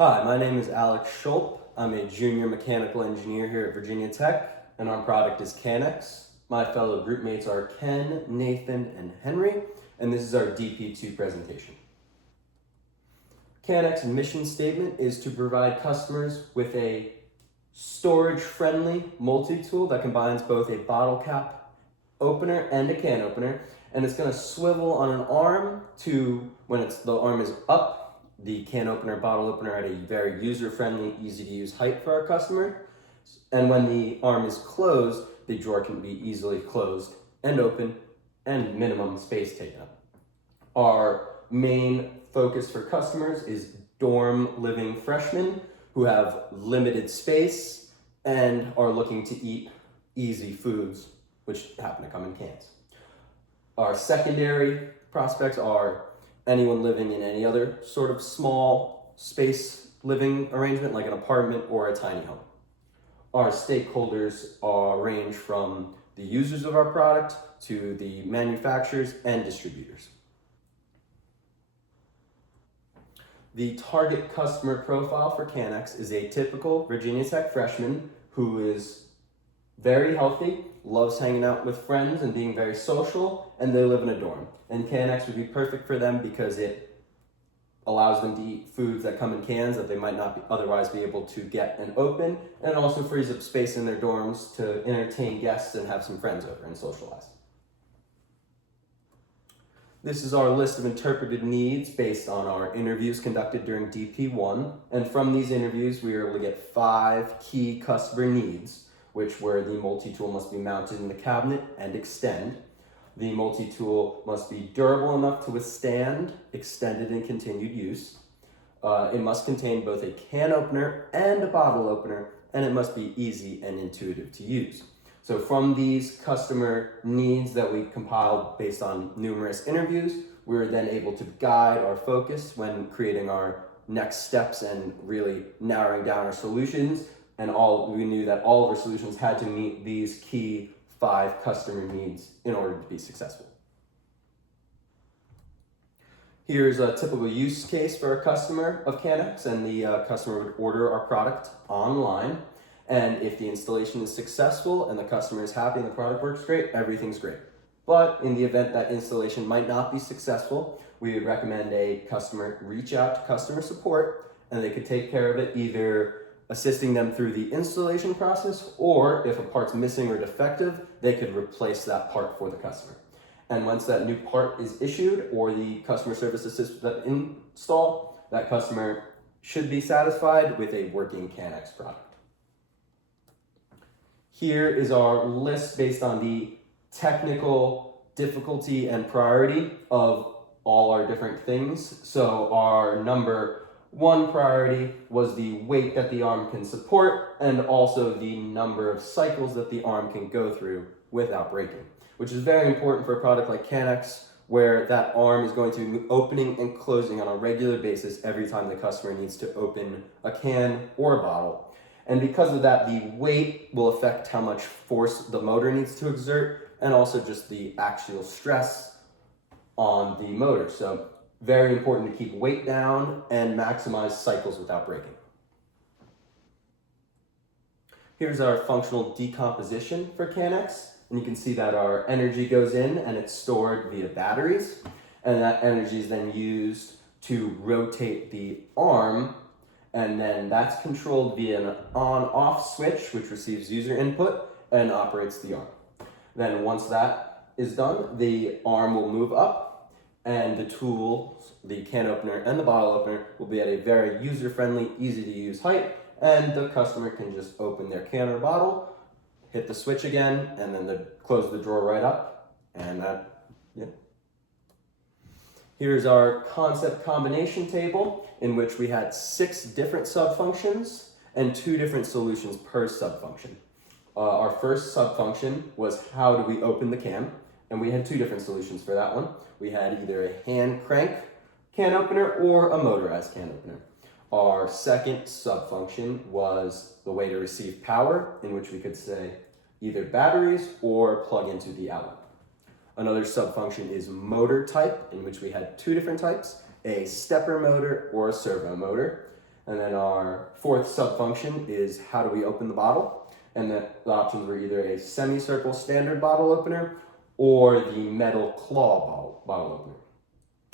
Hi, my name is Alex Schulp. I'm a junior mechanical engineer here at Virginia Tech, and our product is CanX. My fellow group mates are Ken, Nathan, and Henry, and this is our Dp2 presentation. CanX's mission statement is to provide customers with a storage-friendly multi-tool that combines both a bottle cap opener and a can opener, and it's going to swivel on an arm to, when the arm is up, the can opener, bottle opener at a very user-friendly, easy-to-use height for our customer. And when the arm is closed, the drawer can be easily closed and open and minimum space taken up. Our main focus for customers is dorm living freshmen who have limited space and are looking to eat easy foods, which happen to come in cans. Our secondary prospects are anyone living in any other sort of small space living arrangement like an apartment or a tiny home. Our stakeholders range from the users of our product to the manufacturers and distributors. The target customer profile for CanX is a typical Virginia Tech freshman who is very healthy, loves hanging out with friends and being very social, and they live in a dorm. And CanX would be perfect for them because it allows them to eat foods that come in cans that they might not otherwise be able to get and open, and also frees up space in their dorms to entertain guests and have some friends over and socialize. This is our list of interpreted needs based on our interviews conducted during DP1, and from these interviews we were able to get 5 key customer needs, which were the multi-tool must be mounted in the cabinet and extend. The multi-tool must be durable enough to withstand extended and continued use. It must contain both a can opener and a bottle opener, and it must be easy and intuitive to use. So from these customer needs that we compiled based on numerous interviews, we were then able to guide our focus when creating our next steps and really narrowing down our solutions. And we knew that all of our solutions had to meet these key 5 customer needs in order to be successful. Here's a typical use case for a customer of CanX, and the customer would order our product online. And if the installation is successful and the customer is happy and the product works great, everything's great. But in the event that installation might not be successful, we would recommend a customer reach out to customer support, and they could take care of it either assisting them through the installation process, or if a part's missing or defective, they could replace that part for the customer. And once that new part is issued or the customer service assists that install, that customer should be satisfied with a working CanX product. Here is our list based on the technical difficulty and priority of all our different things. So our number 1 priority was the weight that the arm can support, and also the number of cycles that the arm can go through without breaking, which is very important for a product like CanX, where that arm is going to be opening and closing on a regular basis every time the customer needs to open a can or a bottle. And because of that, the weight will affect how much force the motor needs to exert, and also just the actual stress on the motor. So very important to keep weight down and maximize cycles without breaking. Here's our functional decomposition for CanX, and you can see that our energy goes in and it's stored via batteries, and that energy is then used to rotate the arm, and then that's controlled via an on-off switch which receives user input and operates the arm. Then once that is done, the arm will move up, and the tools, the can opener and the bottle opener, will be at a very user-friendly, easy-to-use height, and the customer can just open their can or bottle, hit the switch again, and then close the drawer right up, and Here's our concept combination table, in which we had 6 different subfunctions and 2 different solutions per subfunction. Our first subfunction was how do we open the can, and we had 2 different solutions for that one. We had either a hand crank can opener or a motorized can opener. Our second subfunction was the way to receive power, in which we could say either batteries or plug into the outlet. Another subfunction is motor type, in which we had 2 different types, a stepper motor or a servo motor. And then our fourth subfunction is how do we open the bottle? And the options were either a semicircle standard bottle opener or the metal claw bottle opener.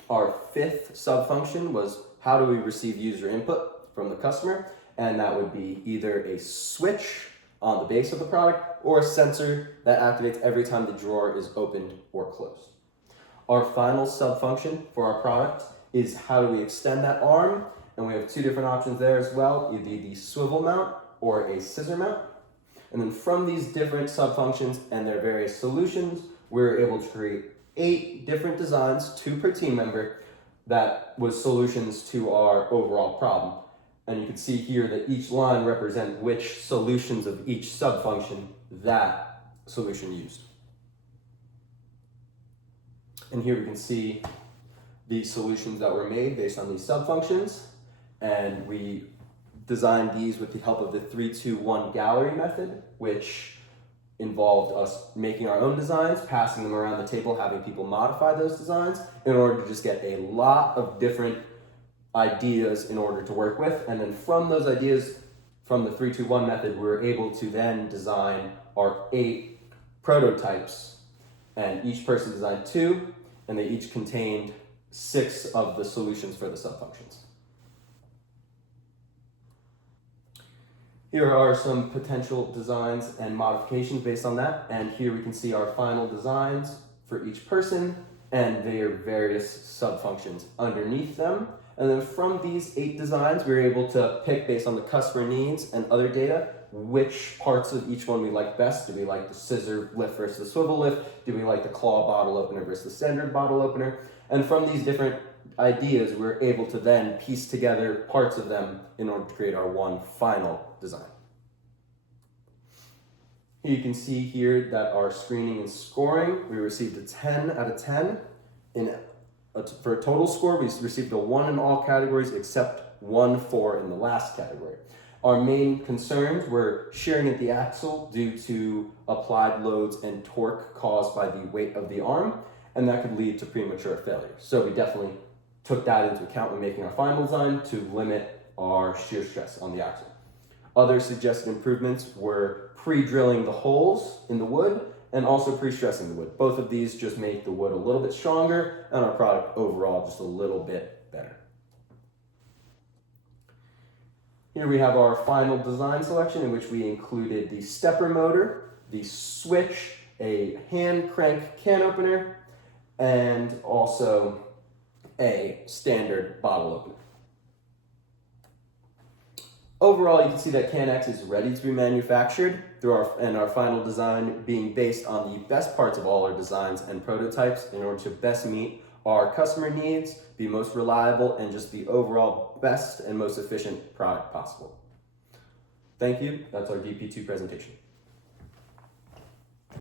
Our fifth subfunction was how do we receive user input from the customer? And that would be either a switch on the base of the product or a sensor that activates every time the drawer is opened or closed. Our final subfunction for our product is how do we extend that arm? And we have two different options there as well, either the swivel mount or a scissor mount. And then from these different subfunctions and their various solutions, we're able to create 8 different designs, 2 per team member, that was solutions to our overall problem. And you can see here that each line represents which solutions of each subfunction that solution used. And here we can see the solutions that were made based on these subfunctions. And we designed these with the help of the 3-2-1 gallery method, which involved us making our own designs, passing them around the table, having people modify those designs in order to just get a lot of different ideas in order to work with. And then from those ideas, from the 3-2-1 method, we were able to then design our 8 prototypes. And each person designed 2, and they each contained 6 of the solutions for the subfunctions. Here are some potential designs and modifications based on that. And here we can see our final designs for each person and their various subfunctions underneath them. And then from these 8 designs, we were able to pick based on the customer needs and other data, which parts of each one we like best. Do we like the scissor lift versus the swivel lift? Do we like the claw bottle opener versus the standard bottle opener? And from these different ideas, we're able to then piece together parts of them in order to create our one final design. You can see here that our screening and scoring, we received a 10 out of 10. For a total score, we received a 1 in all categories except 1 4 in the last category. Our main concerns were shearing at the axle due to applied loads and torque caused by the weight of the arm, and that could lead to premature failure. So we definitely took that into account when making our final design to limit our shear stress on the axle. Other suggested improvements were pre-drilling the holes in the wood and also pre-stressing the wood. Both of these just make the wood a little bit stronger and our product overall just a little bit better. Here we have our final design selection in which we included the stepper motor, the switch, a hand crank can opener, and also a standard bottle opener. Overall, you can see that CanX is ready to be manufactured through our final design being based on the best parts of all our designs and prototypes in order to best meet our customer needs, be most reliable, and just the overall best and most efficient product possible. Thank you. That's our Dp2 presentation.